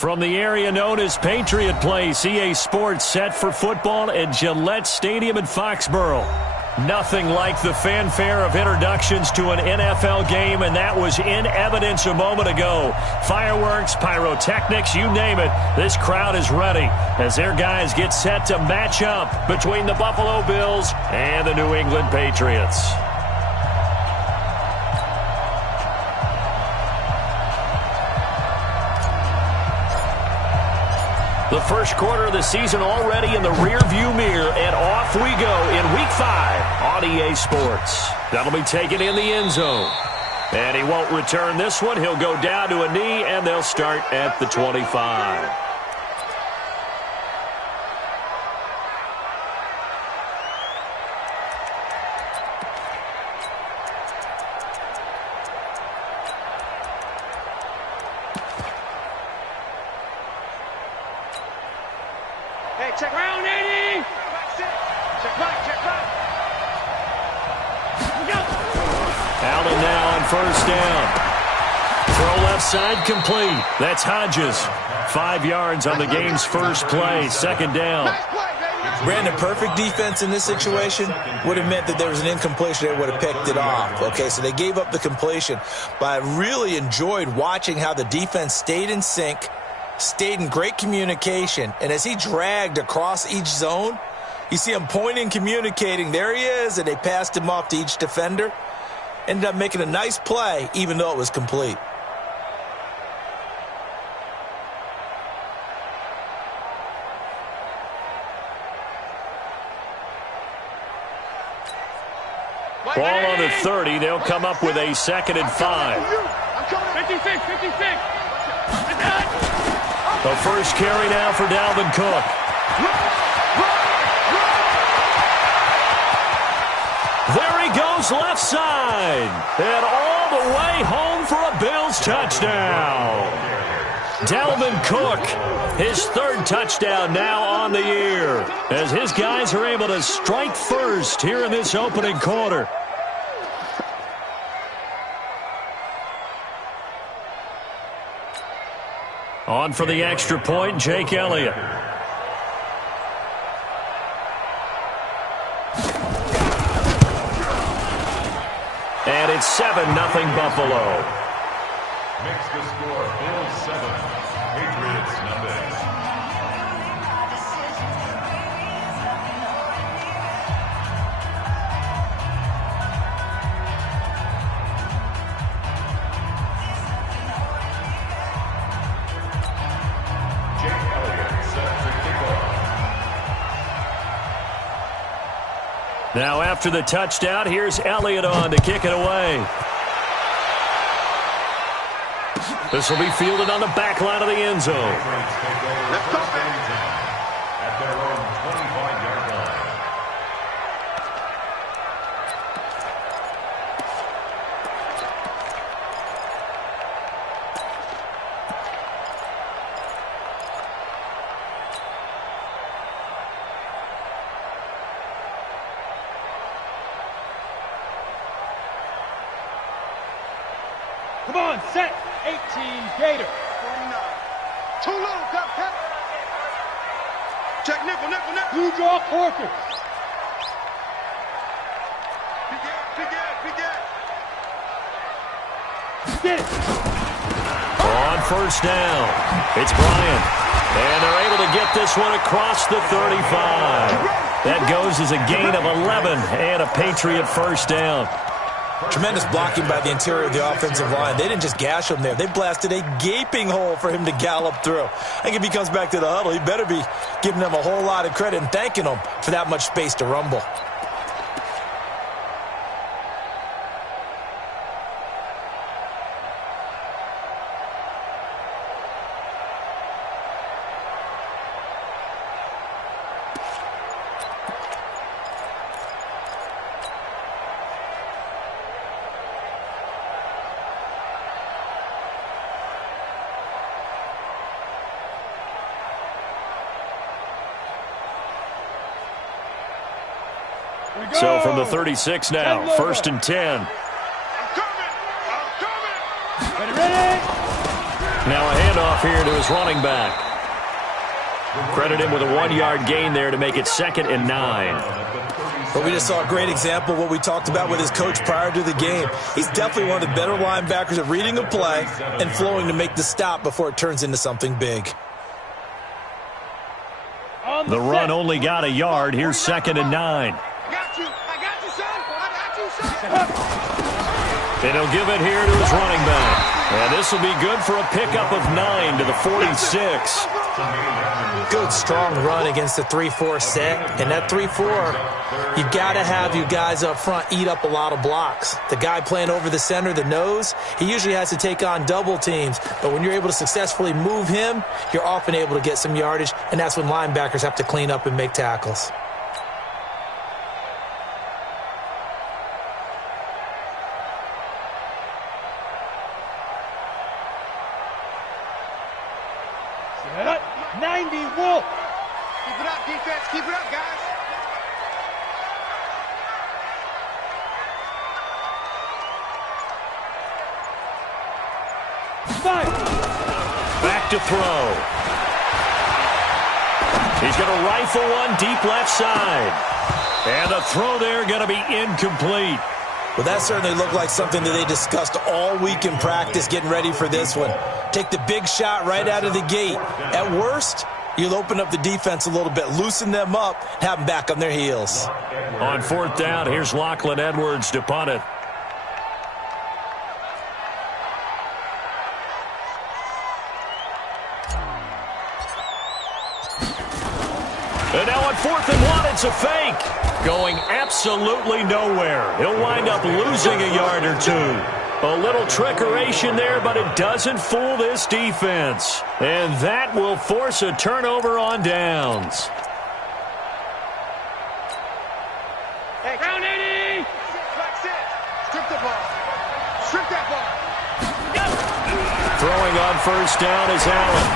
From the area known as Patriot Place, EA Sports set for football at Gillette Stadium in Foxborough. Nothing like the fanfare of introductions to an NFL game, and that was in evidence a moment ago. Fireworks, pyrotechnics, you name it. This crowd is ready as their guys get set to match up between the Buffalo Bills and the New England Patriots. The first quarter of the season already in the rearview mirror, and off we go in Week 5 on EA Sports. That'll be taken in the end zone. And he won't return this one. He'll go down to a knee, and they'll start at the 25. Check round 80. Check back. Allen now on first down. Throw left side complete. That's Hodges. 5 yards on the game's first play. Second down. Brandon, perfect defense in this situation would have meant that there was an incompletion. They would have picked it off. Okay, so they gave up the completion. But I really enjoyed watching how the defense stayed in sync, stayed in great communication, and as he dragged across each zone, you see him pointing, communicating. There he is, and they passed him off to each defender. Ended up making a nice play, even though it was complete. Ball on the 30. They'll come up with a 2nd and 5. 56. The first carry now for Dalvin Cook. There he goes left side. And all the way home for a Bills touchdown. Dalvin Cook, his 3rd touchdown now on the year, as his guys are able to strike first here in this opening quarter. On for the extra point, Jake Elliott. And it's 7-0 Buffalo. Makes the score Bills 7, Patriots nothing. Now after the touchdown, here's Elliott on to kick it away. This will be fielded on the back line of the end zone. At their own 25-yard line. Come on, set. 18 Gator. 49. Too little, Cap. Check nickel. Blue draw Corker. Get it. On first down, it's Bryant. And they're able to get this one across the 35. That goes as a gain of 11 and a Patriot first down. Tremendous blocking by the interior of the offensive line. They didn't just gash him there. They blasted a gaping hole for him to gallop through. I think if he comes back to the huddle, he better be giving them a whole lot of credit and thanking them for that much space to rumble. So from the 36 now, 1st and 10. Ready. Now a handoff here to his running back. Credit him with a 1-yard gain there to make it 2nd and 9. But we just saw a great example of what we talked about with his coach prior to the game. He's definitely one of the better linebackers at reading a play and flowing to make the stop before it turns into something big. The run only got a yard. Here's 2nd and 9. I got you, son. I got you, son. And he'll give it here to his running back. And this will be good for a pickup of 9 to the 46. Good, strong run against the 3-4 set. And that 3-4, you've got to have you guys up front eat up a lot of blocks. The guy playing over the center, the nose, he usually has to take on double teams. But when you're able to successfully move him, you're often able to get some yardage. And that's when linebackers have to clean up and make tackles. Set up. 90, Wolf. Keep it up, defense. Keep it up, guys. Five. Back to throw. He's going to rifle one deep left side. And the throw there going to be incomplete. Well, that certainly looked like something that they discussed all week in practice getting ready for this one. Take the big shot right out of the gate. At worst, you'll open up the defense a little bit, loosen them up, have them back on their heels. On 4th down, here's Lachlan Edwards to punt it. And now on 4th and 1, it's a fake. Going absolutely nowhere. He'll wind up losing a yard or 2. A little trickeration there, but it doesn't fool this defense. And that will force a turnover on downs. Hey, round 80. Flex it. Strip the ball. Strip that ball. Throwing on 1st down is Allen.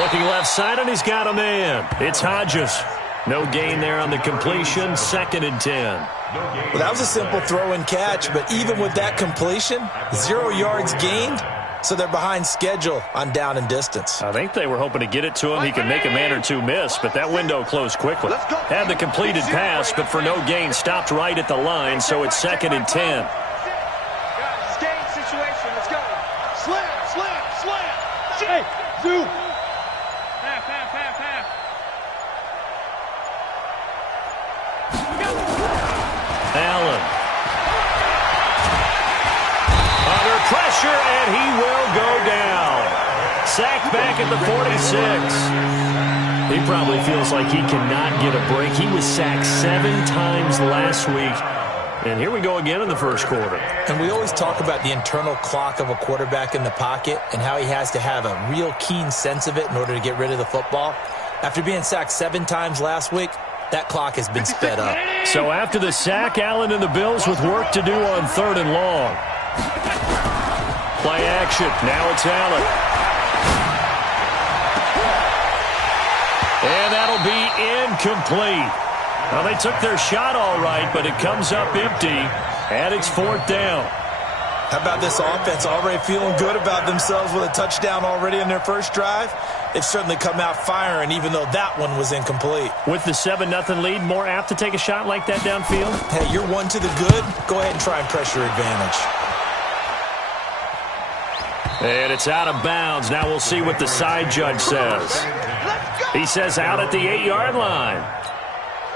Looking left side, and he's got a man. It's Hodges. No gain there on the completion. 2nd and 10. Well, that was a simple throw and catch, but even with that completion, 0 yards gained, so they're behind schedule on down and distance. I think they were hoping to get it to him. He could make a man or 2 miss, but that window closed quickly. Had the completed pass, but for no gain, stopped right at the line, so it's 2nd and 10. Guys, game situation. Let's go. Slam. Hey, Zoo. Allen. Under pressure, and he will go down. Sacked back at the 46. He probably feels like he cannot get a break. He was sacked 7 times last week. And here we go again in the first quarter. And we always talk about the internal clock of a quarterback in the pocket and how he has to have a real keen sense of it in order to get rid of the football. After being sacked 7 times last week, that clock has been sped up. So after the sack, Allen and the Bills with work to do on 3rd and long. Play action. Now it's Allen. And that'll be incomplete. Well, they took their shot all right, but it comes up empty, and it's 4th down. How about this offense already feeling good about themselves with a touchdown already in their first drive? They've certainly come out firing, even though that one was incomplete. With the 7-0 lead, more apt to take a shot like that downfield? Hey, you're 1 to the good. Go ahead and try and pressure advantage. And it's out of bounds. Now we'll see what the side judge says. He says out at the 8-yard line.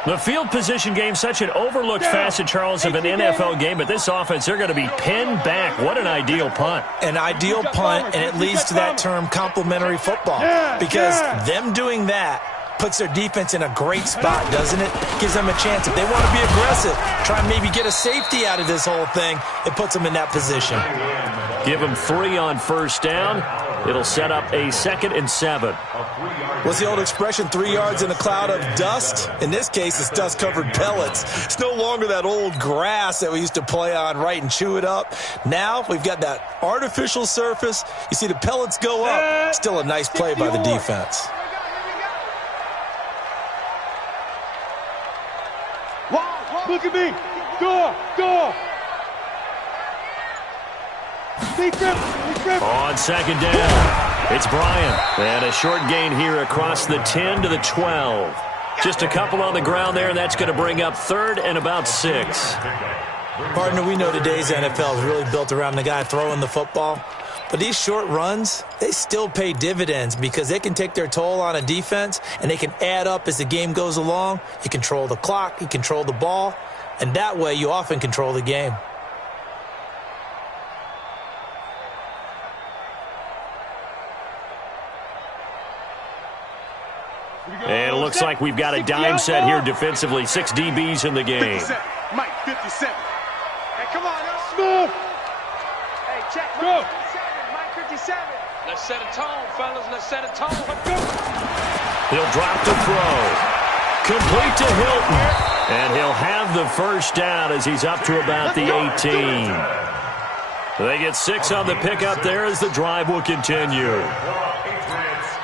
The field position game, such an overlooked facet, Charles, of an NFL game, but this offense, they're going to be pinned back. What an ideal punt. An ideal punt, and it leads to that term complementary football, because them doing that puts their defense in a great spot, doesn't it? Gives them a chance. If they want to be aggressive, try and maybe get a safety out of this whole thing, it puts them in that position. Give them 3 on 1st down. It'll set up a 2nd and 7. What's the old expression, 3 yards in a cloud of dust? In this case, it's dust-covered pellets. It's no longer that old grass that we used to play on, right, and chew it up. Now we've got that artificial surface. You see the pellets go up. Still a nice play by the defense. Look at me. Door. Defense. On second down, it's Bryant. And a short gain here across the 10 to the 12. Just a couple on the ground there, and that's going to bring up third and about 6. Partner, we know today's NFL is really built around the guy throwing the football. But these short runs, they still pay dividends because they can take their toll on a defense, and they can add up as the game goes along. You control the clock, you control the ball, and that way you often control the game. And it looks like we've got a dime set here defensively. 6 DBs in the game. 57. Mike, 57. Hey, come on, smooth. Hey, check. Go. 57. Mike, 57. Let's set a tone, fellas. Let's set a tone. Let's go. He'll drop to throw. Complete to Hilton. And he'll have the first down as he's up to about the 18. They get 6 on the pickup there as the drive will continue.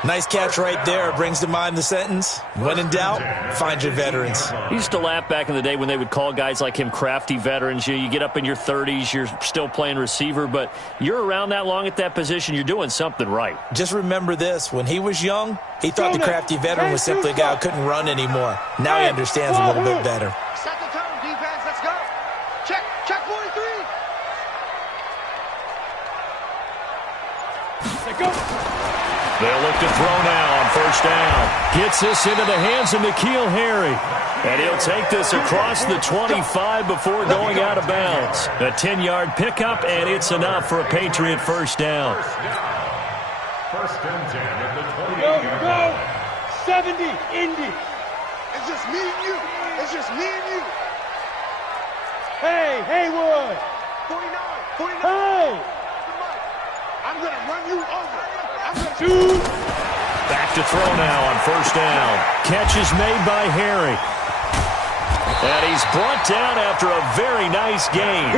Nice catch right there. Brings to mind the sentence, when in doubt, find your veterans. I used to laugh back in the day when they would call guys like him crafty veterans. You get up in your 30s, you're still playing receiver, but you're around that long at that position, you're doing something right. Just remember this. When he was young, he thought the crafty veteran was simply a guy who couldn't run anymore. Now he understands a little bit better. Set the tone, defense. Let's go. Check 43. Let's go. They'll look to throw now on first down. Gets this into the hands of N'Keal Harry. And he'll take this across the 25 before going out of bounds. A 10-yard pickup, and it's enough for a Patriot first down. First and 10 at the 20. Go. 70, Indy. It's just me and you. It's just me and you. Hey, Haywood. 49. Hey. I'm going to run you over. Back to throw now on first down. Catch is made by Harry. And he's brought down after a very nice gain.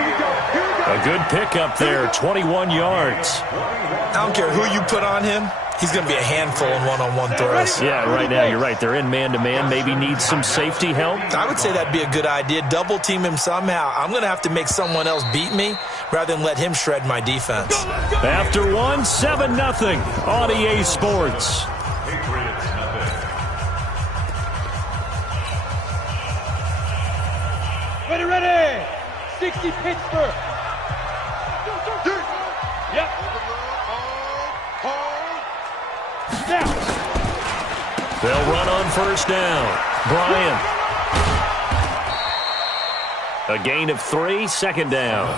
A good pickup there, 21 yards. I don't care who you put on him. He's going to be a handful in one-on-one throws. Yeah, right now you're right. They're in man-to-man. Maybe needs some safety help. I would say that'd be a good idea. Double team him somehow. I'm going to have to make someone else beat me rather than let him shred my defense. After 1, 7-0 on EA Sports. Patriots nothing. Ready. 60 Pittsburgh. Yep. Now. They'll run on first down. Bryant. A gain of 3, second down.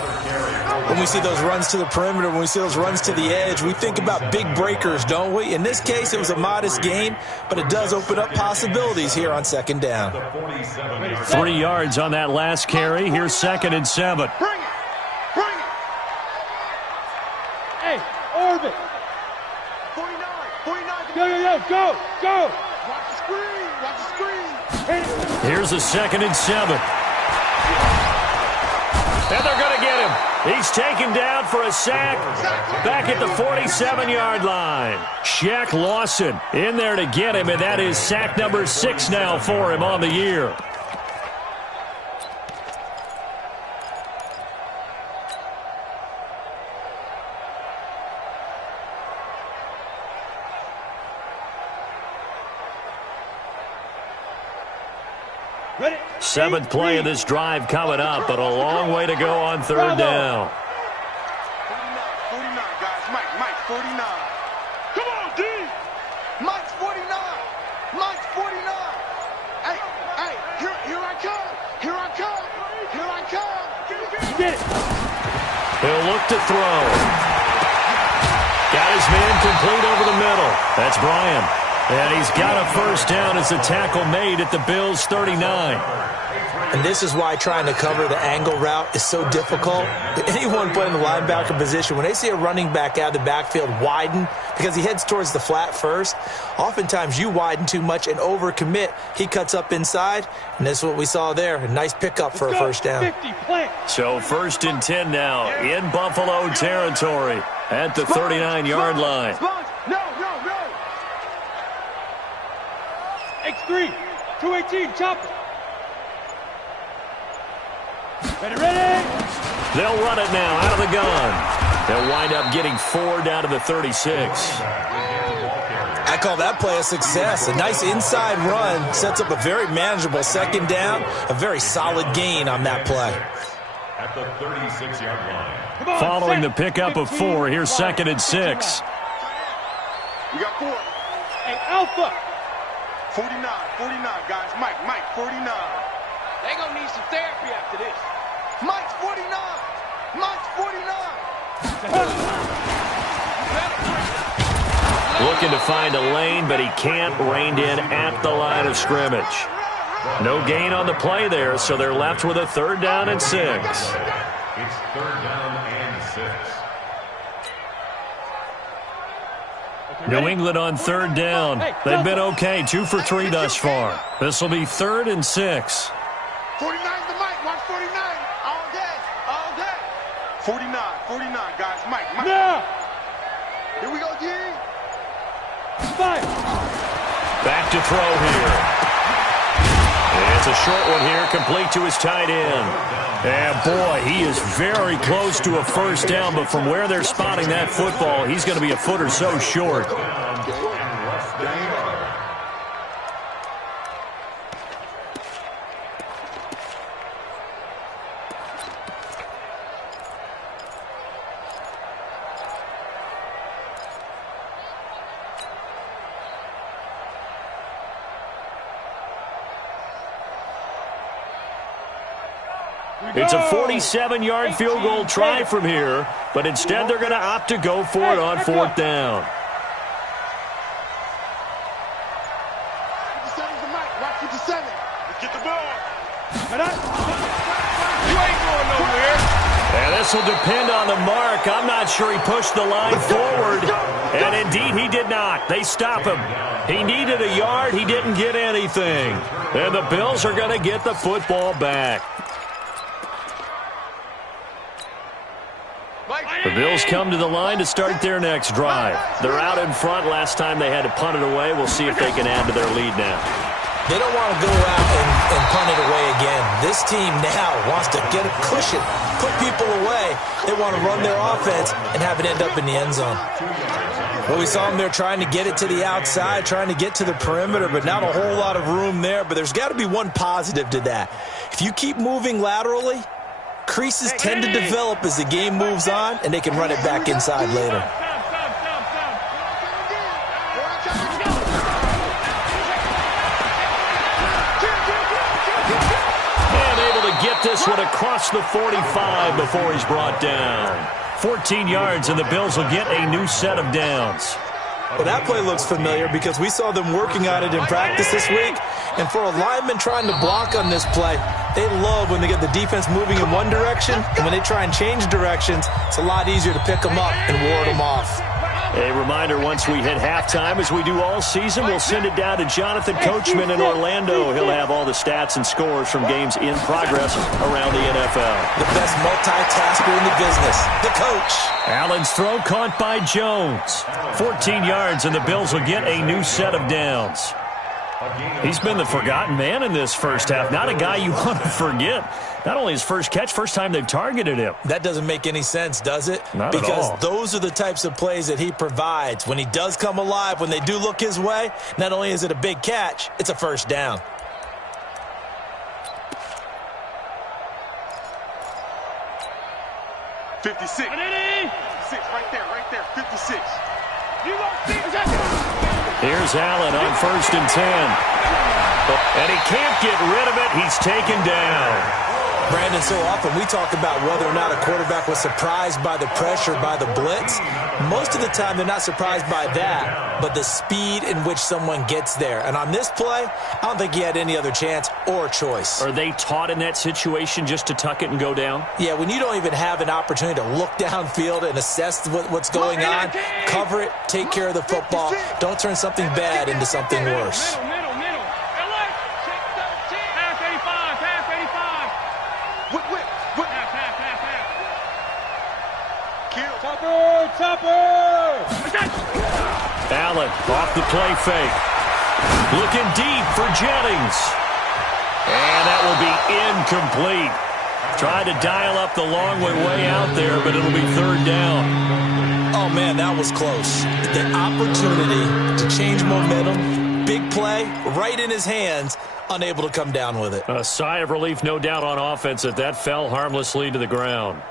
When we see those runs to the perimeter, when we see those runs to the edge, we think about big breakers, don't we? In this case, it was a modest gain, but it does open up possibilities here on second down. 3 yards on that last carry. Here's 2nd and 7. Bring it. Hey, orbit. 49. Go. Watch the screen. Here's a 2nd and 7. And they're going to get him. He's taken down for a sack back at the 47-yard line. Shaq Lawson in there to get him, and that is sack number 6 now for him on the year. Ready. 7th play of this drive coming up, but a long way to go on third down. 49, guys. Mike, 49. Come on, D. Mike's 49. Hey, here I come. Get it. He'll look to throw. Got his man complete over the middle. That's Bryant. And he's got a first down as the tackle made at the Bills' 39. And this is why trying to cover the angle route is so difficult. Anyone playing the linebacker position, when they see a running back out of the backfield widen because he heads towards the flat first, oftentimes you widen too much and overcommit. He cuts up inside, and this is what we saw there. A nice pickup for a first down. 50, plant. So 1st and 10 now in Buffalo territory at the 39-yard line. No. X3, 218, chop it. Ready. They'll run it now out of the gun. They'll wind up getting 4 down to the 36. I call that play a success. A nice inside run sets up a very manageable second down, a very solid gain on that play. At the 36-yard line. Following the pickup of 4, here's 2nd and 6. We got 4. Hey, Alpha. 49, guys. Mike, 49. They gonna need some therapy after this. Mike's 49. Mike's 49. Looking to find a lane, but he can't. Reined in at the line of scrimmage. No gain on the play there, so they're left with a 3rd down and 6. It's 3rd down and 6. New England on 3rd down. They've been okay, 2 for 3 thus far. This will be 3rd and 6. 49's the Mike. Watch 49. All day. 49, guys. Mike. Now. Here we go, G. Fire. Back to throw here. And it's a short one here, complete to his tight end. And boy, he is very close to a 1st down, but from where they're spotting that football, he's going to be a foot or so short. It's a 47-yard field goal try from here, but instead they're going to opt to go for it on 4th down. 57's the Mike. Watch 57. Let's get the ball. You ain't going nowhere. And this will depend on the mark. I'm not sure he pushed the line forward. And indeed, he did not. They stop him. He needed a yard. He didn't get anything. And the Bills are going to get the football back. The Bills come to the line to start their next drive. They're out in front. Last time they had to punt it away. We'll see if they can add to their lead now. They don't want to go out and punt it away again. This team now wants to get a cushion, put people away. They want to run their offense and have it end up in the end zone. Well, we saw them there trying to get it to the outside, trying to get to the perimeter, but not a whole lot of room there. But there's got to be one positive to that. If you keep moving laterally, creases tend to develop as the game moves on, and they can run it back inside later. And able to get this one across the 45 before he's brought down. 14 yards, and the Bills will get a new set of downs. Well, that play looks familiar because we saw them working on it in practice this week. And for a lineman trying to block on this play, they love when they get the defense moving in one direction. And when they try and change directions, it's a lot easier to pick them up and ward them off. A reminder, once we hit halftime, as we do all season, we'll send it down to Jonathan Coachman in Orlando. He'll have all the stats and scores from games in progress around the NFL. The best multitasker in the business, the coach. Allen's throw caught by Jones. 14 yards, and the Bills will get a new set of downs. He's been the forgotten man in this first half. Not a guy you want to forget. Not only his first catch, first time they've targeted him. That doesn't make any sense, does it? Not at all. Because those are the types of plays that he provides. When he does come alive, when they do look his way, not only is it a big catch, it's a 1st down. $56. Right there. 56. Here's Allen on 1st and 10. And he can't get rid of it. He's taken down. Brandon, so often we talk about whether or not a quarterback was surprised by the pressure, by the blitz. Most of the time, they're not surprised by that, but the speed in which someone gets there. And on this play, I don't think he had any other chance or choice. Are they taught in that situation just to tuck it and go down? Yeah, when you don't even have an opportunity to look downfield and assess what's going on, cover it, take care of the football. Don't turn something bad into something worse. Allen off the play fake. Looking deep for Jennings. And that will be incomplete. Tried to dial up the long way out there, but it'll be third down. Oh, man, that was close. The opportunity to change momentum, big play, right in his hands, unable to come down with it. A sigh of relief, no doubt, on offense that fell harmlessly to the ground.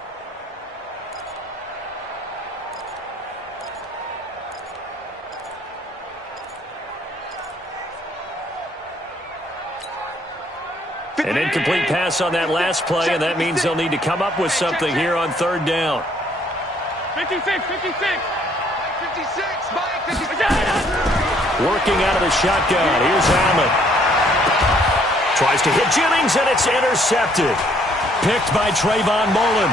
An incomplete pass on that last play, and that means they'll need to come up with something here on third down. 56, 56. 56, Mike, 56. Working out of the shotgun. Here's Allen. Tries to hit Jennings, and it's intercepted. Picked by Trayvon Mullen.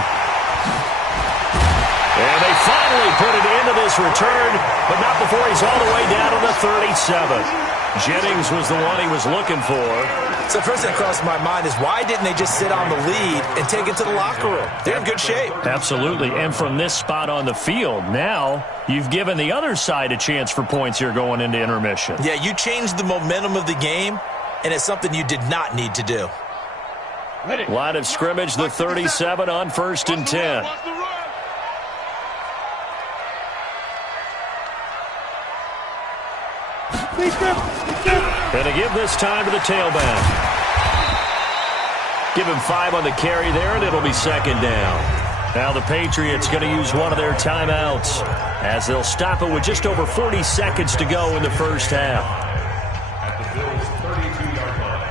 And they finally put it into this return, but not before he's all the way down to the 37. Jennings was the one he was looking for. So the first thing that crossed my mind is why didn't they just sit on the lead and take it to the locker room? They're in good shape. Absolutely. And from this spot on the field, now you've given the other side a chance for points here going into intermission. Yeah, you changed the momentum of the game, and it's something you did not need to do. Line of scrimmage, the 37 on 1st and 10. And to give this time to the tailback. Give him 5 on the carry there, and it'll be second down. Now the Patriots going to use one of their timeouts as they'll stop it with just over 40 seconds to go in the first half. At the Bills' 32-yard line.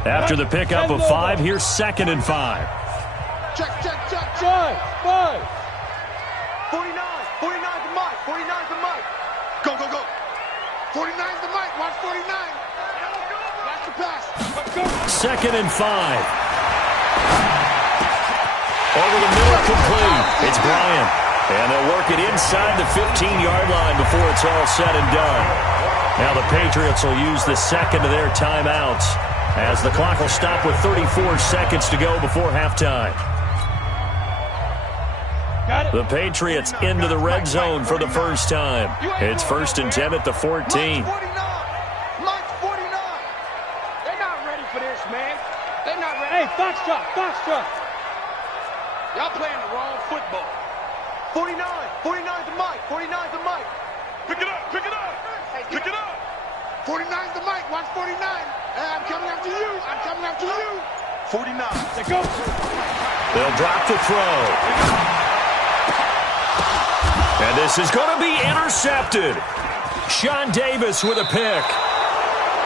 After the pickup of 5, here's 2nd and 5. Check. 5. 49 to Mike. 49 to Mike. Go. 49 to Mike. Watch 49. Watch the pass. Go. 2nd and 5. Over the middle, complete. It's Bryant. And they'll work it inside the 15-yard line before it's all said and done. Now the Patriots will use the second of their timeouts as the clock will stop with 34 seconds to go before halftime. The Patriots into the red zone for the first time. It's 1st and 10 at the 14. Mike's 49. They're not ready for this, man. They're not ready. Hey, Foxtrot. Y'all playing the wrong football. 49 to Mike. 49 to Mike. Pick it up. 49 to Mike. Watch 49. Hey, I'm coming after you. 49. Let's go. They'll drop the throw. And this is going to be intercepted. Sean Davis with a pick.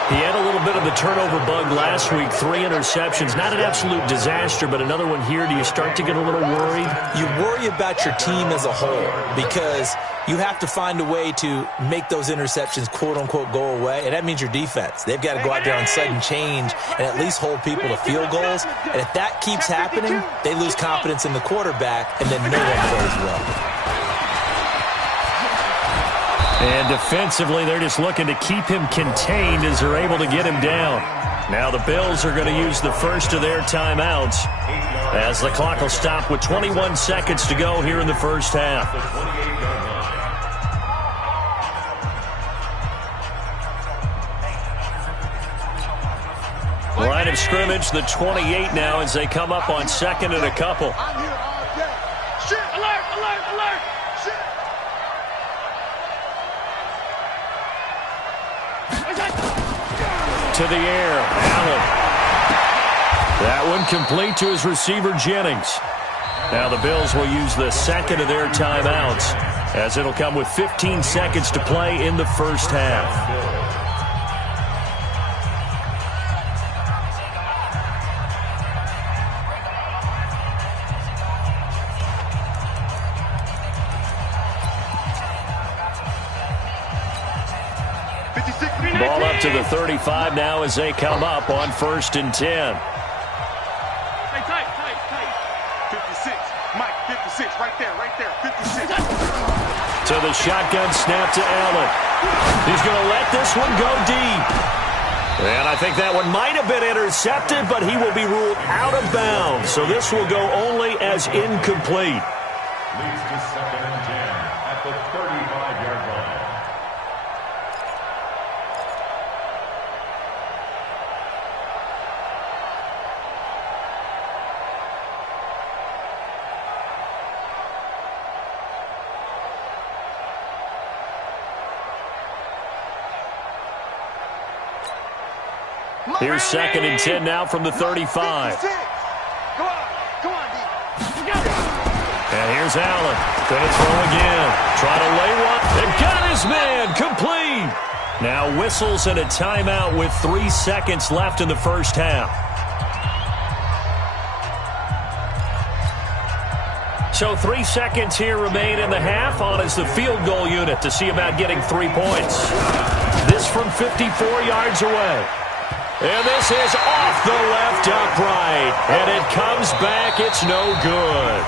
He had a little bit of the turnover bug last week. 3 interceptions. Not an absolute disaster, but another one here. Do you start to get a little worried? You worry about your team as a whole because you have to find a way to make those interceptions, quote-unquote, go away, and that means your defense. They've got to go out there on sudden change and at least hold people to field goals. And if that keeps happening, they lose confidence in the quarterback, and then no one plays well. And defensively, they're just looking to keep him contained as they're able to get him down. Now the Bills are going to use the first of their timeouts as the clock will stop with 21 seconds to go here in the first half. Line of scrimmage, the 28 now as they come up on 2nd and a couple. I'm here all day. Shit, alert. Shit. To the air, Allen. That one complete to his receiver, Jennings. Now the Bills will use the second of their timeouts as it'll come with 15 seconds to play in the first half. Ball up to the 35 now as they come up on 1st and 10. Hey, tight. 56. Mike, 56. Right there. 56. To the shotgun snap to Allen. He's going to let this one go deep. And I think that one might have been intercepted, but he will be ruled out of bounds. So this will go only as incomplete. Leads to 2nd and 10 at the 35-yard line. Here's 2nd and 10 now from the 35. Come on, D. And here's Allen. Gonna throw again. Try to lay one. And got his man. Complete. Now whistles and a timeout with 3 seconds left in the first half. So 3 seconds here remain in the half. On is the field goal unit to see about getting 3 points. This from 54 yards away. And this is off the left upright. And it comes back. It's no good.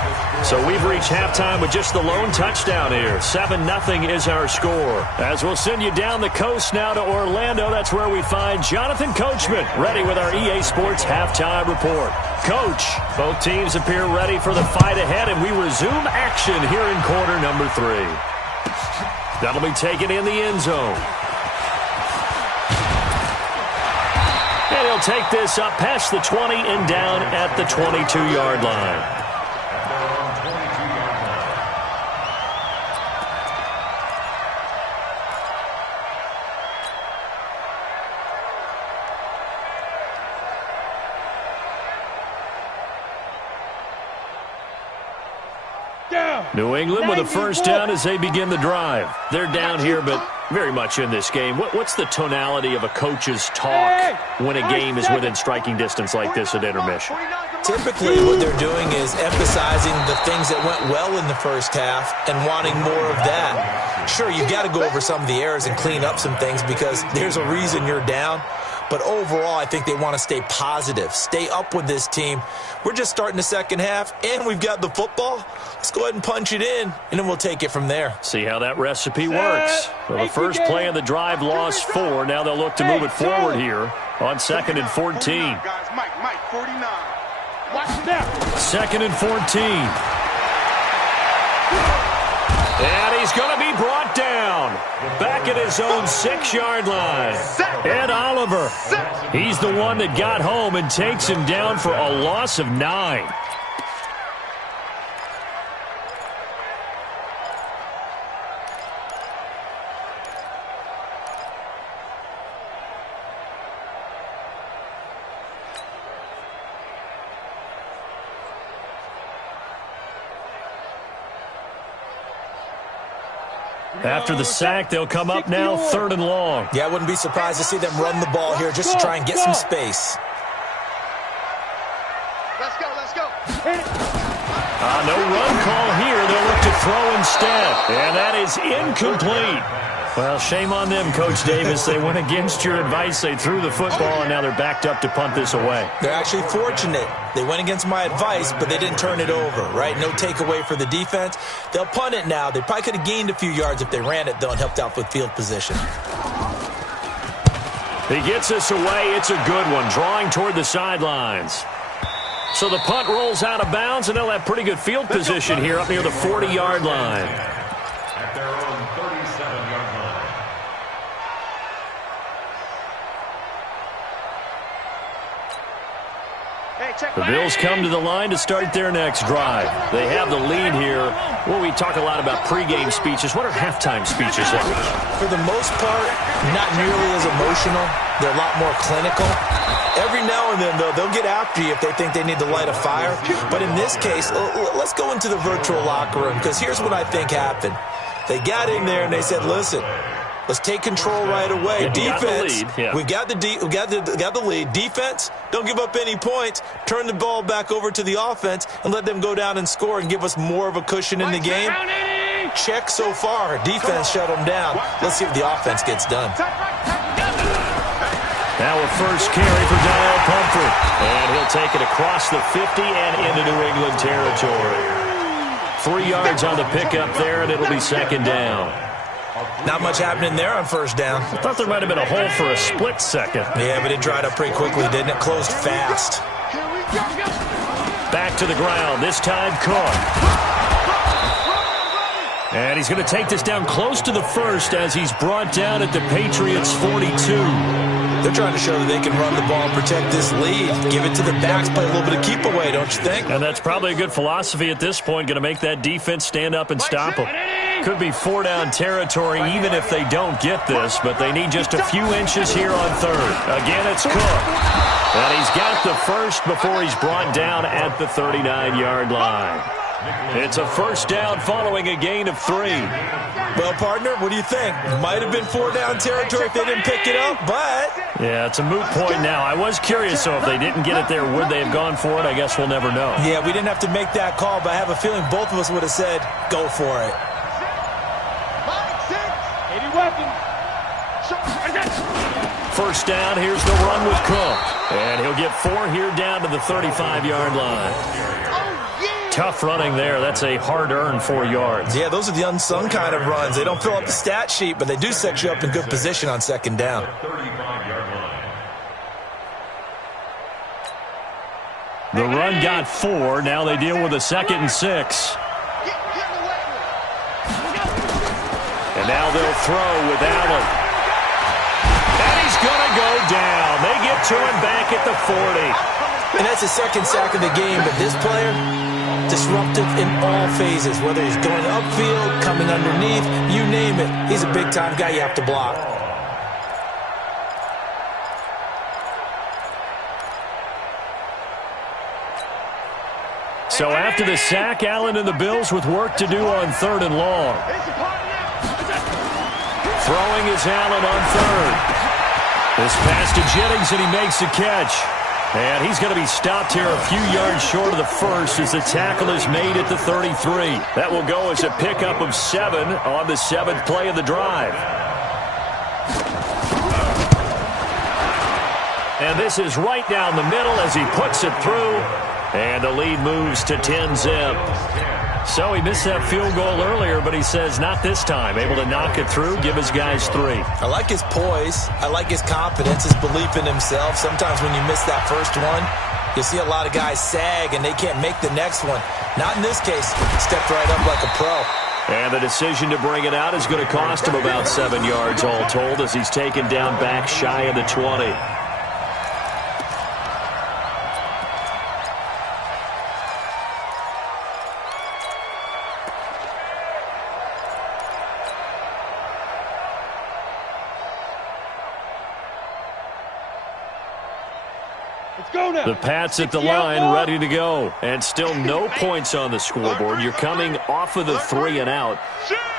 So we've reached halftime with just the lone touchdown here. 7-0 is our score. As we'll send you down the coast now to Orlando, that's where we find Jonathan Coachman ready with our EA Sports halftime report. Coach, both teams appear ready for the fight ahead, and we resume action here in quarter number 3. That'll be taken in the end zone. And he'll take this up past the 20 and down at the 22-yard line. New England with a first down as they begin the drive. They're down here, but very much in this game. What's the tonality of a coach's talk when a game is within striking distance like this at intermission? Typically, what they're doing is emphasizing the things that went well in the first half and wanting more of that. Sure, you've got to go over some of the errors and clean up some things because there's a reason you're down. But overall, I think they want to stay positive, stay up with this team. We're just starting the second half, and we've got the football. Let's go ahead and punch it in, and then we'll take it from there. See how that recipe works. Well, the first play of the drive lost 4. Now they'll look to move it forward here on 2nd and 14. Guys, Mike, 49. Watch that. 2nd and 14. And he's going to be brought down back at his own 6-yard line. Ed Oliver, he's the one that got home and takes him down for a loss of 9. After the sack, they'll come up now 3rd and long. Yeah, I wouldn't be surprised to see them run the ball here just to try and get some space. Let's go. No run call here. They'll look to throw instead. And that is incomplete. Well, shame on them, Coach Davis. They went against your advice. They threw the football, and now they're backed up to punt this away. They're actually fortunate. They went against my advice, but they didn't turn it over, right? No takeaway for the defense. They'll punt it now. They probably could have gained a few yards if they ran it, though, and helped out with field position. He gets us away. It's a good one, drawing toward the sidelines. So the punt rolls out of bounds, and they'll have pretty good field position here up near the 40-yard line. At their own 37-yard line. The Bills come to the line to start their next drive. They have the lead here. Well, we talk a lot about pregame speeches. What are halftime speeches like? For the most part, not nearly as emotional. They're a lot more clinical. Every now and then, though, they'll get after you if they think they need to light a fire. But in this case, let's go into the virtual locker room, because here's what I think happened. They got in there and they said, listen, let's take control right away. Defense, we got the lead. Defense, don't give up any points. Turn the ball back over to the offense and let them go down and score and give us more of a cushion in the game. Check so far. Defense shut them down. Let's see if the offense gets done. Now a first carry for Daniel Pumphrey. And he'll take it across the 50 and into New England territory. 3 yards on the pickup there, and it'll be 2nd down. Not much happening there on first down. I thought there might have been a hole for a split second. Yeah, but it dried up pretty quickly, didn't it? Closed fast. Back to the ground, this time Cook. And he's going to take this down close to the first as he's brought down at the Patriots' 42. They're trying to show that they can run the ball and protect this lead. Give it to the backs, play a little bit of keep away, don't you think? And that's probably a good philosophy at this point, going to make that defense stand up and stop them. Could be 4-down territory even if they don't get this, but they need just a few inches here on third. Again, it's Cook. And he's got the first before he's brought down at the 39-yard line. It's a first down following a gain of 3. Well, partner, what do you think? Might have been 4-down territory if they didn't pick it up, but... Yeah, it's a moot point now. I was curious, so if they didn't get it there, would they have gone for it? I guess we'll never know. Yeah, we didn't have to make that call, but I have a feeling both of us would have said, go for it. 80 weapons. First down, here's the run with Cook. And he'll get 4 here down to the 35-yard line. Tough running there. That's a hard-earned 4 yards. Yeah, those are the unsung kind of runs. They don't fill up the stat sheet, but they do set you up in good position on second down. The run got 4. Now they deal with a 2nd and 6. And now they'll throw with Allen. And he's going to go down. They get to him back at the 40. And that's the second sack of the game, but this player, disruptive in all phases, whether he's going upfield, coming underneath, you name it. He's a big-time guy you have to block. So after the sack, Allen and the Bills with work to do on 3rd and long. Throwing is Allen on 3rd. This pass to Jennings, and he makes the catch. And he's going to be stopped here a few yards short of the first as the tackle is made at the 33. That will go as a pickup of 7 on the 7th play of the drive. And this is right down the middle as he puts it through. And the lead moves to 10-zip. So he missed that field goal earlier, but he says not this time. Able to knock it through, give his guys 3. I like his poise. I like his confidence, his belief in himself. Sometimes when you miss that first one, you see a lot of guys sag and they can't make the next one. Not in this case. Stepped right up like a pro. And the decision to bring it out is going to cost him about 7 yards all told as he's taken down back shy of the 20. The Pats at the line, ready to go. And still no points on the scoreboard. You're coming off of the 3 and out.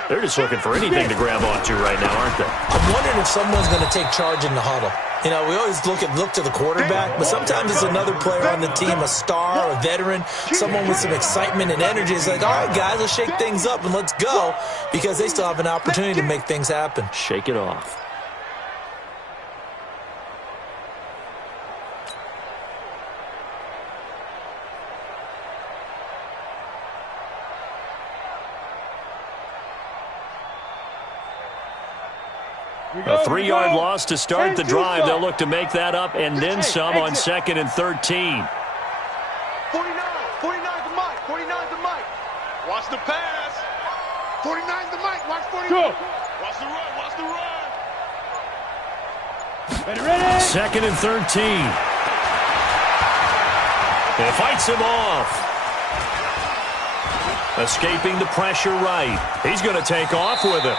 They're just looking for anything to grab onto right now, aren't they? I'm wondering if someone's going to take charge in the huddle. You know, we always look to the quarterback, but sometimes it's another player on the team, a star, a veteran, someone with some excitement and energy. It's like, all right, guys, let's shake things up and let's go, because they still have an opportunity to make things happen. Shake it off. A 3-yard loss to start the drive. They'll look to make that up and then some on 2nd and 13. 49 to Mike. 49 to Mike. Watch the pass. 49 to Mike. Watch 49. Go. Watch the run. Watch the run. Ready. 2nd and 13. It fights him off. Escaping the pressure right. He's going to take off with it.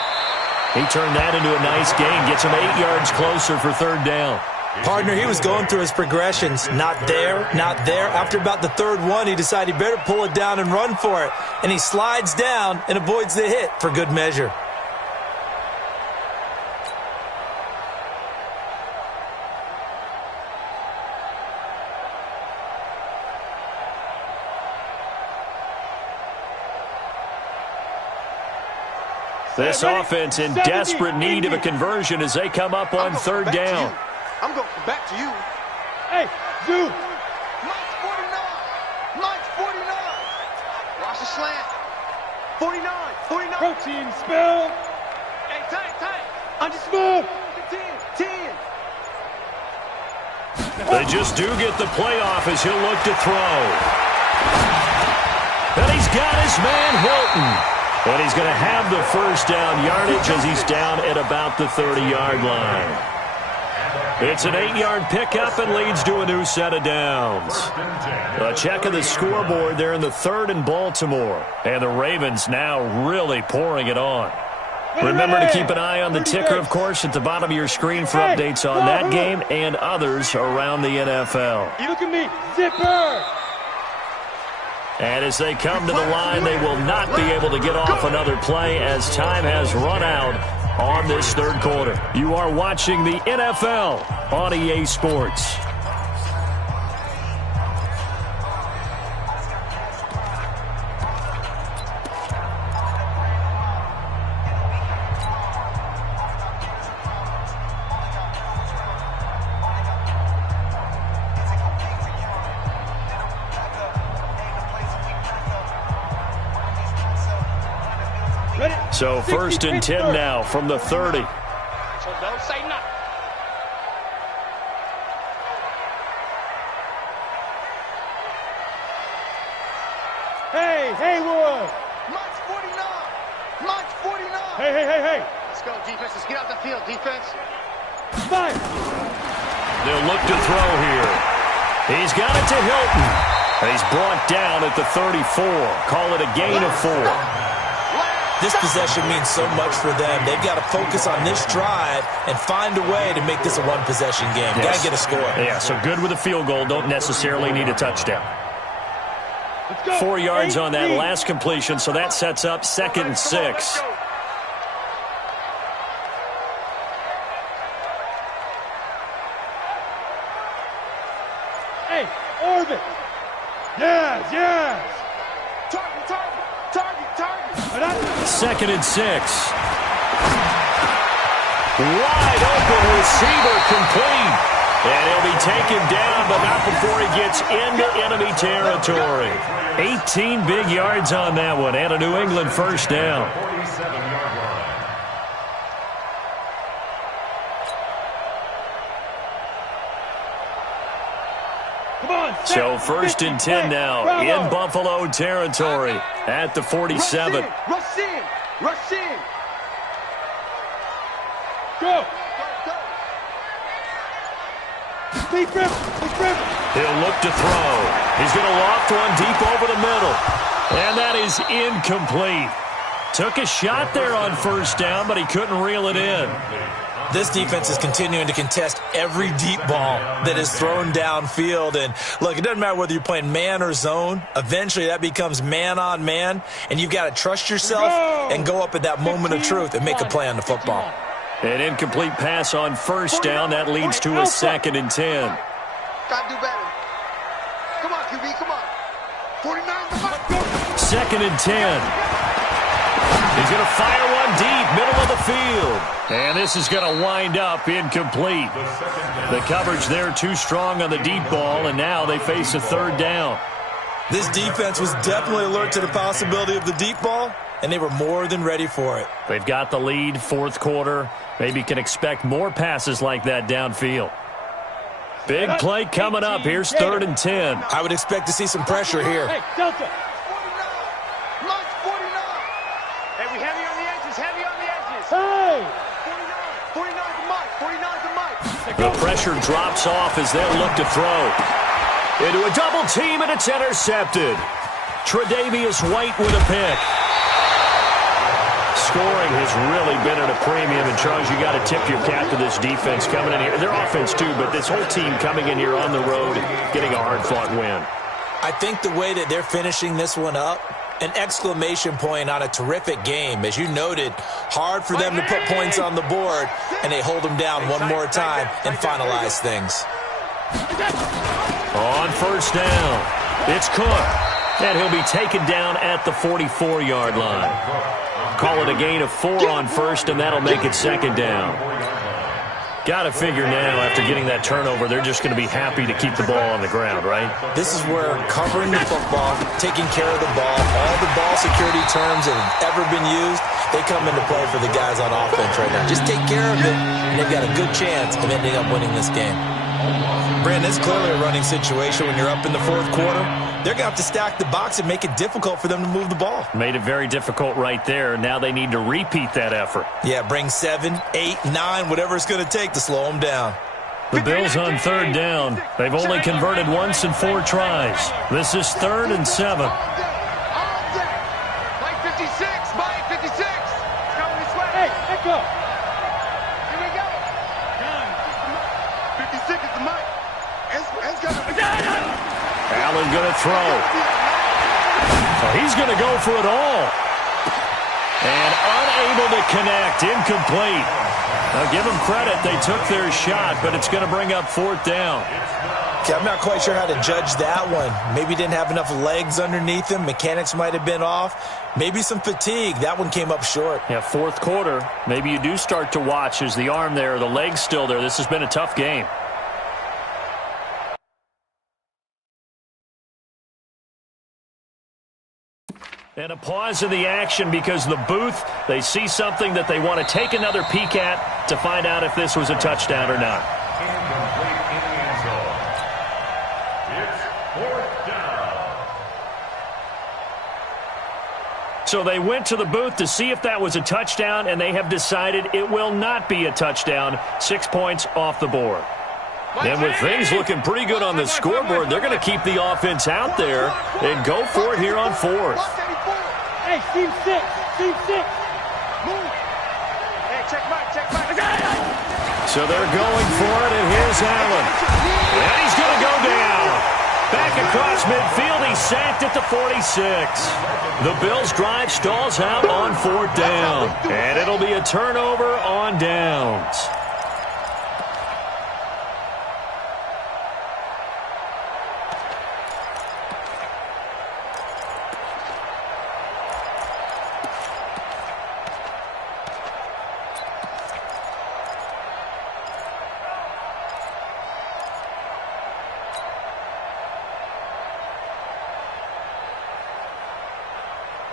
He turned that into a nice gain. Gets him 8 yards closer for 3rd down. Partner, he was going through his progressions. Not there, not there. After about the 3rd one, he decided he better pull it down and run for it. And he slides down and avoids the hit for good measure. This offense in desperate need of a conversion as they come up on 3rd down. I'm going back to you. Hey, Zoo. Mike's 49. Mike's 49. Watch the slant. 49. 49. Protein spill. Hey, Tank. on, just move. 10. They just do get the play off as he'll look to throw. And he's got his man Hilton. And he's going to have the first down yardage as he's down at about the 30-yard line. It's an 8-yard pickup and leads to a new set of downs. A check of the scoreboard there in the 3rd and Baltimore. And the Ravens now really pouring it on. Remember to keep an eye on the ticker, of course, at the bottom of your screen for updates on that game and others around the NFL. You look at me, zipper! And as they come to the line, they will not be able to get off another play as time has run out on this 3rd quarter. You are watching the NFL on EA Sports. So 1st and 10 now from the 30. So don't say nothing. Hey, Haywood! March 49! March 49! Hey! Let's go, defense. Let's get out the field, defense. Five! They'll look to throw here. He's got it to Hilton. He's brought down at the 34. Call it a gain of 4. This possession means so much for them. They've got to focus on this drive and find a way to make this a one-possession game. Yes. Got to get a score. Yeah, so good with a field goal. Don't necessarily need a touchdown. 4 yards on that last completion, so that sets up 2nd and 6. Hey, orbit! Yes! Target! 2nd and 6. Wide open receiver complete. And he'll be taken down, but not before he gets into enemy territory. 18 big yards on that one, and a New England first down. 47-yard line. Come on, So 1st and 10 now in Buffalo territory at the 47. Rush in! Go! Deep river! He'll look to throw. He's going to loft one deep over the middle. And that is incomplete. Took a shot there on 1st down, but he couldn't reel it in. This defense is continuing to contest every deep ball that is thrown downfield. And, look, it doesn't matter whether you're playing man or zone. Eventually, that becomes man-on-man, and you've got to trust yourself and go up at that moment of truth and make a play on the football. An incomplete pass on 1st down. That leads to a 2nd and 10. Gotta do better. Come on, QB, come on. 49, come on. 2nd and 10. He's going to fire one deep, middle of the field. And this is going to wind up incomplete. The coverage there too strong on the deep ball, and now they face a 3rd down. This defense was definitely alert to the possibility of the deep ball, and they were more than ready for it. They've got the lead, 4th quarter. Maybe can expect more passes like that downfield. Big play coming up. Here's 3rd and 10. I would expect to see some pressure here. Hey, Delta! March 49! Hey, we heavy on the edges. Hey! 49 to Mike. 49 to Mike. The pressure drops off as they look to throw. Into a double team, and it's intercepted. Tre'Davious White with a pick. Scoring has really been at a premium, and Charles, you got to tip your cap to this defense coming in here. Their offense too, but this whole team coming in here on the road, getting a hard-fought win. I think the way that they're finishing this one up, an exclamation point on a terrific game. As you noted, hard for them to put points on the board, and they hold them down one more time and finalize things. On 1st down, it's Cook, and he'll be taken down at the 44-yard line. Call it a gain of 4 on 1st, and that'll make it 2nd down. Got to figure now, after getting that turnover, they're just going to be happy to keep the ball on the ground, right? This is where covering the football, taking care of the ball, all the ball security terms that have ever been used, they come into play for the guys on offense right now. Just take care of it, and they've got a good chance of ending up winning this game. Brandon, it's clearly a running situation when you're up in the fourth quarter. They're going to have to stack the box and make it difficult for them to move the ball. Made it very difficult right there. Now they need to repeat that effort. Yeah, bring 7, 8, 9, whatever it's going to take to slow them down. The Bills on third down. They've only converted once in 4 tries. This is 3rd and 7. Mike 56, Mike 56. Coming this way. Hey, let go. Here we go. 56 is the Mike. Allen going to throw. Oh, he's going to go for it all. And unable to connect. Incomplete. Now, give them credit. They took their shot, but it's going to bring up 4th down. Okay, I'm not quite sure how to judge that one. Maybe didn't have enough legs underneath him. Mechanics might have been off. Maybe some fatigue. That one came up short. Yeah, 4th quarter. Maybe you do start to watch. Is the arm there, the leg's still there? This has been a tough game. And a pause in the action because the booth, they see something that they want to take another peek at to find out if this was a touchdown or not. Incomplete in the end zone. It's 4th down. So they went to the booth to see if that was a touchdown, and they have decided it will not be a touchdown. 6 points off the board. And with things looking pretty good on the scoreboard, they're going to keep the offense out there and go for it here on 4th. Hey, team 6. Team 6. Move. Hey, check Mike. So they're going for it, and here's Allen. And he's going to go down. Back across midfield, he's sacked at the 46. The Bills' drive stalls out on 4th down. And it'll be a turnover on downs.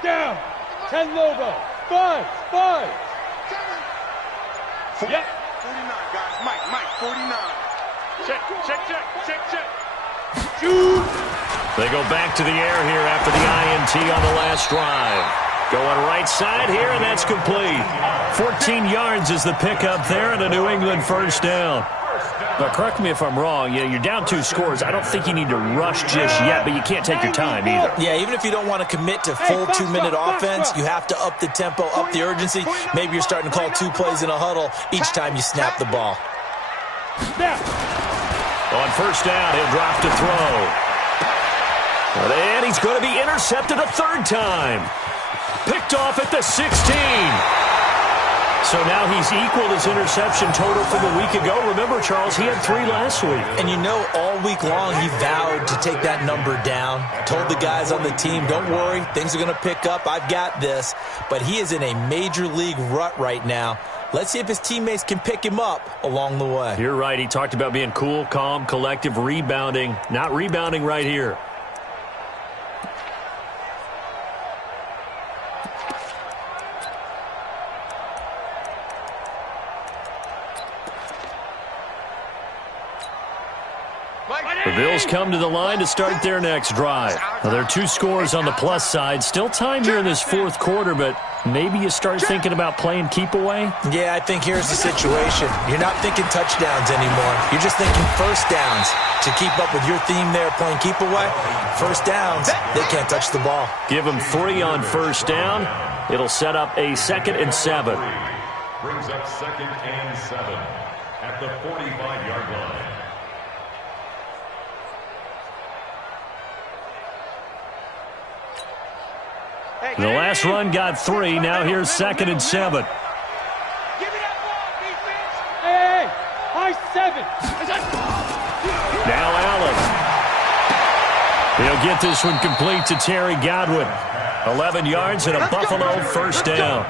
Down. 10 logo. 5. Yep. 49, guys. Mike, 49. Check. Shoot. They go back to the air here after the INT on the last drive. Going right side here, and that's complete. 14 yards is the pickup there, and a New England 1st down. Now, correct me if I'm wrong. You're down 2 scores. I don't think you need to rush just yet, but you can't take your time either. Yeah, even if you don't want to commit to full 2-minute offense, you have to up the tempo, up the urgency. Maybe you're starting to call 2 plays in a huddle each time you snap the ball. On 1st down, he'll drop to throw. And he's going to be intercepted a 3rd time. Picked off at the 16. So now he's equaled his interception total from a week ago. Remember, Charles, he had 3 last week. And you know, all week long he vowed to take that number down. Told the guys on the team, don't worry, things are going to pick up. I've got this. But he is in a major league rut right now. Let's see if his teammates can pick him up along the way. You're right. He talked about being cool, calm, collective, rebounding. Not rebounding right here. The Bills come to the line to start their next drive. Now, there are 2 scores on the plus side. Still time here in this 4th quarter, but maybe you start thinking about playing keep away? Yeah, I think here's the situation. You're not thinking touchdowns anymore. You're just thinking 1st downs. To keep up with your theme there, playing keep away, 1st downs, they can't touch the ball. Give them 3 on 1st down. It'll set up a 2nd and 7. Brings up 2nd and 7 at the 45-yard line. The last run got 3. Now here's 2nd and 7. Give me that ball, defense. Hey, high 7. Now Allen. He'll get this one complete to Terry Godwin. 11 yards and a Buffalo 1st down.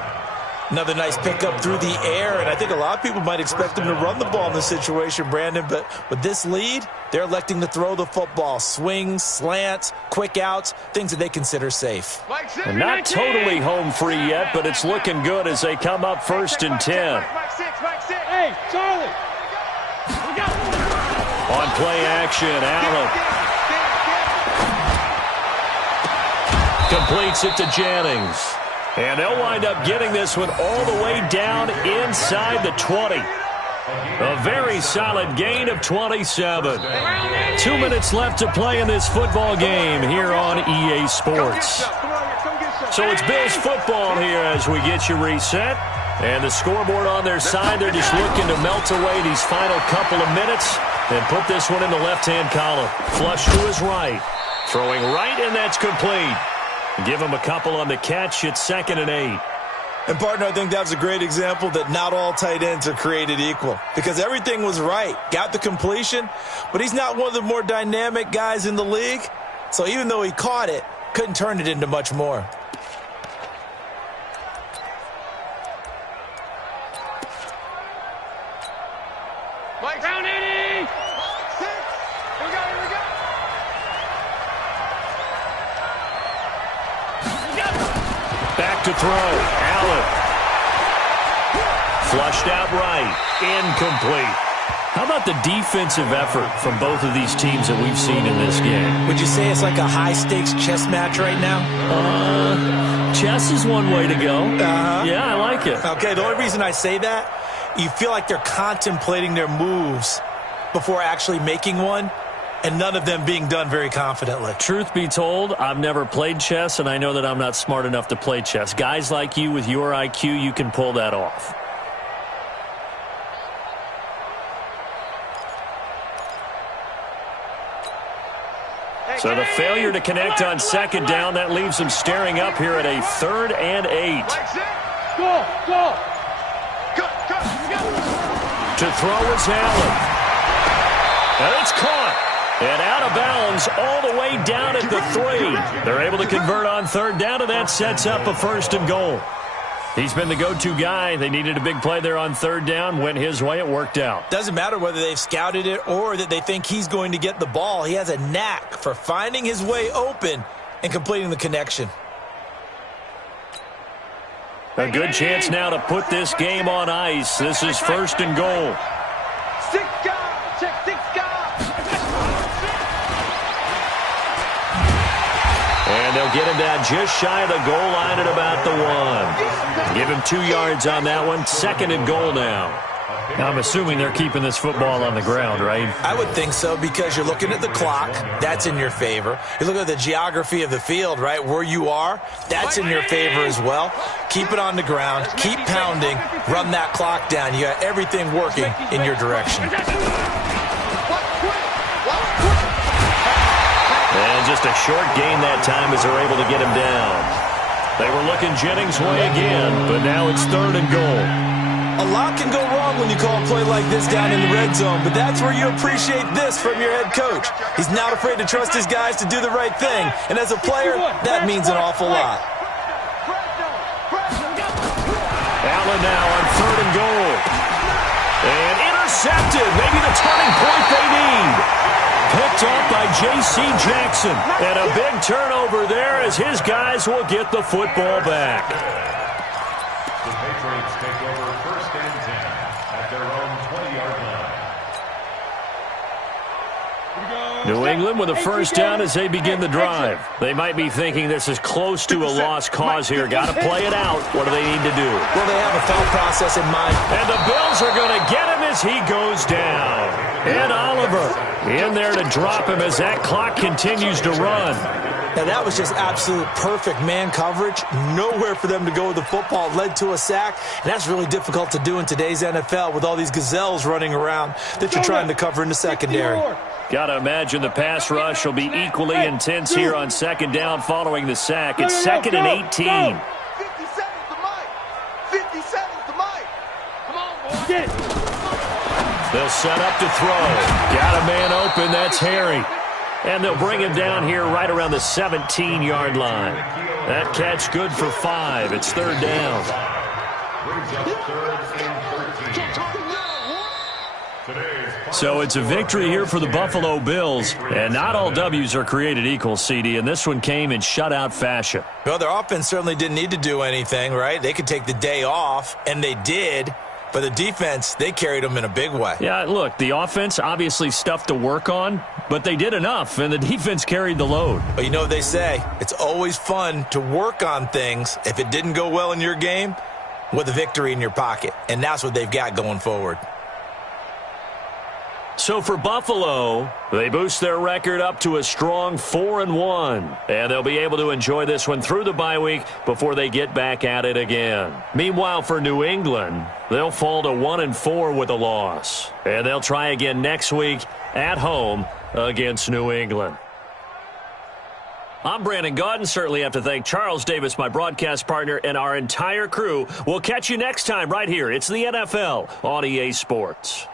Another nice pickup through the air, and I think a lot of people might expect him to run the ball in this situation, Brandon, but with this lead, they're electing to throw the football. Swings, slants, quick outs, things that they consider safe. And not totally home free yet, but it's looking good as they come up 1st and 10. Hey, Charlie! On play action, Allen completes it to Jennings. And they'll wind up getting this one all the way down inside the 20. A very solid gain of 27. 2 minutes left to play in this football game here on EA Sports. So it's Bills football here as we get you reset. And the scoreboard on their side, they're just looking to melt away these final couple of minutes and put this one in the left-hand column. Flush to his right. Throwing right, and that's complete. Give him a couple on the catch. It's 2nd and 8. And, partner, I think that was a great example that not all tight ends are created equal because everything was right. Got the completion, but he's not one of the more dynamic guys in the league. So even though he caught it, couldn't turn it into much more. Round 80! Here we go, here we go! Back to throw. Allen. Flushed out right. Incomplete. How about the defensive effort from both of these teams that we've seen in this game? Would you say it's like a high-stakes chess match right now? Chess is one way to go. Yeah, I like it. Okay, the only reason I say that, you feel like they're contemplating their moves before actually making one, and none of them being done very confidently. Truth be told, I've never played chess, and I know that I'm not smart enough to play chess. Guys like you with your IQ, you can pull that off. So the failure to connect on 2nd down, that leaves them staring up here at a 3rd and 8. Go, go! To throw is Allen. And it's caught. And out of bounds all the way down at the 3. They're able to convert on 3rd down, and that sets up a 1st and goal. He's been the go-to guy. They needed a big play there on 3rd down. Went his way. It worked out. Doesn't matter whether they've scouted it or that they think he's going to get the ball. He has a knack for finding his way open and completing the connection. A good chance now to put this game on ice. This is 1st and goal. And they'll get him down just shy of the goal line at about the 1. Give him 2 yards on that one. 2nd and goal now. Now, I'm assuming they're keeping this football on the ground, right? I would think so because you're looking at the clock. That's in your favor. You look at the geography of the field, right, where you are. That's in your favor as well. Keep it on the ground. Keep pounding. Run that clock down. You got everything working in your direction. And just a short gain that time as they're able to get him down. They were looking Jennings' way again, but now it's 3rd and goal. A lot can go wrong when you call a play like this down in the red zone, but that's where you appreciate this from your head coach. He's not afraid to trust his guys to do the right thing, and as a player, that means an awful lot. Allen now on 3rd and goal. And intercepted, maybe the turning point they need. Picked off by J.C. Jackson. And a big turnover there as his guys will get the football back. The Patriots take over 1st and 10 at their own 20-yard line. New England with a 1st down as they begin the drive. They might be thinking this is close to a lost cause here. Got to play it out. What do they need to do? Well, they have a thought process in mind. And the Bills are going to get him as he goes down. And Oliver in there to drop him as that clock continues to run. Now, that was just absolute perfect man coverage. Nowhere for them to go with the football. Led to a sack, and that's really difficult to do in today's NFL with all these gazelles running around that you're trying to cover in the secondary. Got to imagine the pass rush will be equally intense here on 2nd down following the sack. It's 2nd and 18. 50 seconds to Mike. 50 seconds to Mike. Come on, boy. Get it. They'll set up to throw. Got a man open. That's Harry. And they'll bring him down here right around the 17-yard line. That catch good for 5. It's 3rd down. Brings up third and 13. So it's a victory here for the Buffalo Bills, and not all W's are created equal, CD, and this one came in shutout fashion. Well, their offense certainly didn't need to do anything, right? They could take the day off, and they did. But the defense, they carried them in a big way. Yeah, look, the offense, obviously stuff to work on, but they did enough, and the defense carried the load. But you know what they say, it's always fun to work on things if it didn't go well in your game with a victory in your pocket, and that's what they've got going forward. So for Buffalo, they boost their record up to a strong 4-1, and they'll be able to enjoy this one through the bye week before they get back at it again. Meanwhile, for New England, they'll fall to 1-4 with a loss, and they'll try again next week at home against New England. I'm Brandon Gaudin. Certainly have to thank Charles Davis, my broadcast partner, and our entire crew. We'll catch you next time right here. It's the NFL on EA Sports.